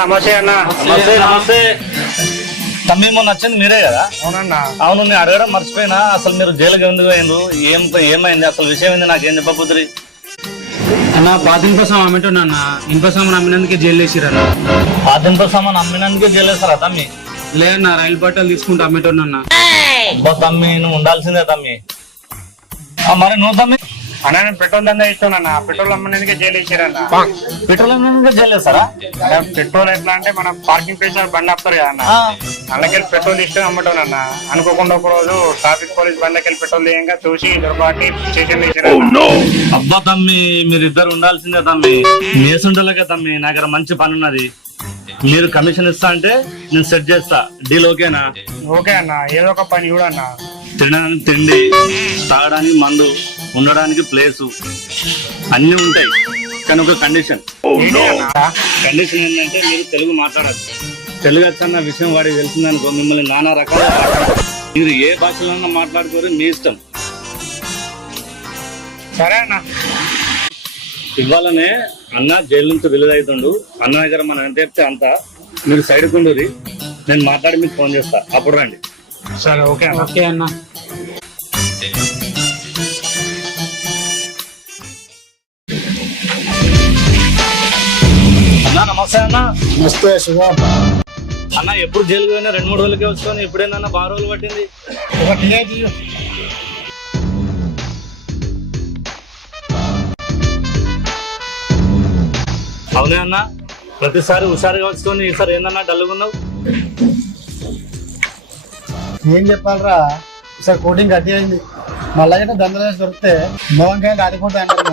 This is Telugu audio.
నమస్తే అన్న. నమస్తే నమస్తే. తమ్మి మొన్న వచ్చింది మీరే కదా? అవునన్నా. అవును, నేను అడగడం మర్చిపోయినా. అసలు మీరు జైలుకి ఎందుకు అయిండ్రు? ఏమైంది అసలు? విషయం ఏంది నాకేం చెప్పబుద్రి? అన్న పాత ఇనుప సామాన్ అమ్మేటోన్నా అన్న. ఇనుప సామాన్ అమ్మినందుకే జైలు వేసిరన్న. పాతింప సామాన్ అమ్మినందుకే జైలు వేస్తారా తమ్మి? లేదన్నా, రైలు పట్టాలు తీసుకుంటూ అమ్మేటోన్నా. అబ్బా తమ్మి, నువ్వు ఉండాల్సిందే తమ్మి. మరి నువ్వు తమ్మి? అన్న నేను పెట్రోల్ దందా ఇస్తానన్నా. పెట్రోల్ అమ్మడానికి జైలు ఇచ్చారన్న. పెట్రోల్ అమ్మినందుకే జైలు వేస్తారా? పెట్రోల్ ఎట్లా అంటే మనం పార్కింగ్ ప్లేస్ బండి ఆపుతారు కదా అన్న. అందులోకి పెట్రోల్ ఇష్టం అమ్మటోనన్న. అనుకోకుండా ఒక రోజు ట్రాఫిక్ పోలీస్ బండ్లకి పెట్రోల్ తీయంగా చూసి దొరకబట్టి స్టేషన్ తీసారు. అబ్బా తమ్మి, మీరిద్దరు ఉండాల్సిందే తమ్మి. మేసుండలేక తమ్మి, నా దగ్గర మంచి పని ఉన్నది. మీరు కమిషన్ ఇస్తా అంటే నేను సెట్ చేస్తా. డీల్ ఓకేనా? ఓకే అన్న, ఏదో ఒక పని చూడన్నా. తినడానికి తిండి, తాగడానికి మందు, ఉండడానికి ప్లేసు అన్ని ఉంటాయి. కానీ ఒక కండిషన్. కండిషన్ ఏంటంటే మీరు తెలుగు మాట్లాడచ్చు. తెలుగు వచ్చన్న విషయం వాడికి తెలిసిందనుకో మిమ్మల్ని నానా రకాల మీరు ఏ భాషలో మాట్లాడుకోరు, మీ ఇష్టం. సరే అన్న. ఇవాళనే అన్న జైలు నుంచి విడుదలవుతుండు. అన్న దగ్గర మనం ఎంత చెప్తే అంత. మీరు సైడ్ కుండూరి, నేను మాట్లాడి మీకు ఫోన్ చేస్తా, అప్పుడు రండి. సరే ఓకే అన్న. ఓకే అన్న. అన్న నమస్తే అన్న. నమస్తే శివ. అన్న ఎప్పుడు జైలుకి పోయినా 2-3 రోజులకే వచ్చుకొని ఇప్పుడేనన్నా బాగా రోజులు పట్టింది. అవునే అన్న, ప్రతిసారి హుషారుగా వచ్చుకొని ఈసారి ఏందన్నా డల్లుగున్నావు? ఏం చెప్పాలరా, ఈసారి కోటింగ్ గట్టి అయింది. మళ్ళీ దందలు దొరికితే మొహంకాయ ఆడిపోతా అన్నారు.